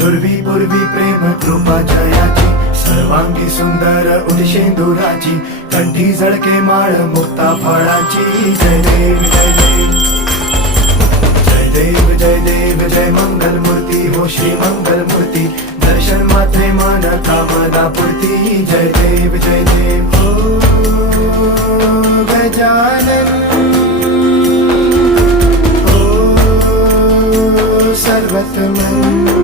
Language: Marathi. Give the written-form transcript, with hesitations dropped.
दुर्वी पूर्वी प्रेम कृपा जयाची सर्वांगी सुंदर उदिशेंदुराची कंठी झळके माळ मुक्ता फळाची जय देव जय देव जय देव जय देव जय मंगल मूर्ती हो श्री मंगल मूर्ती दर्शन मात्रे मन कामना पूर्ती जय देव जय देव हो गजानन हो सर्वतमन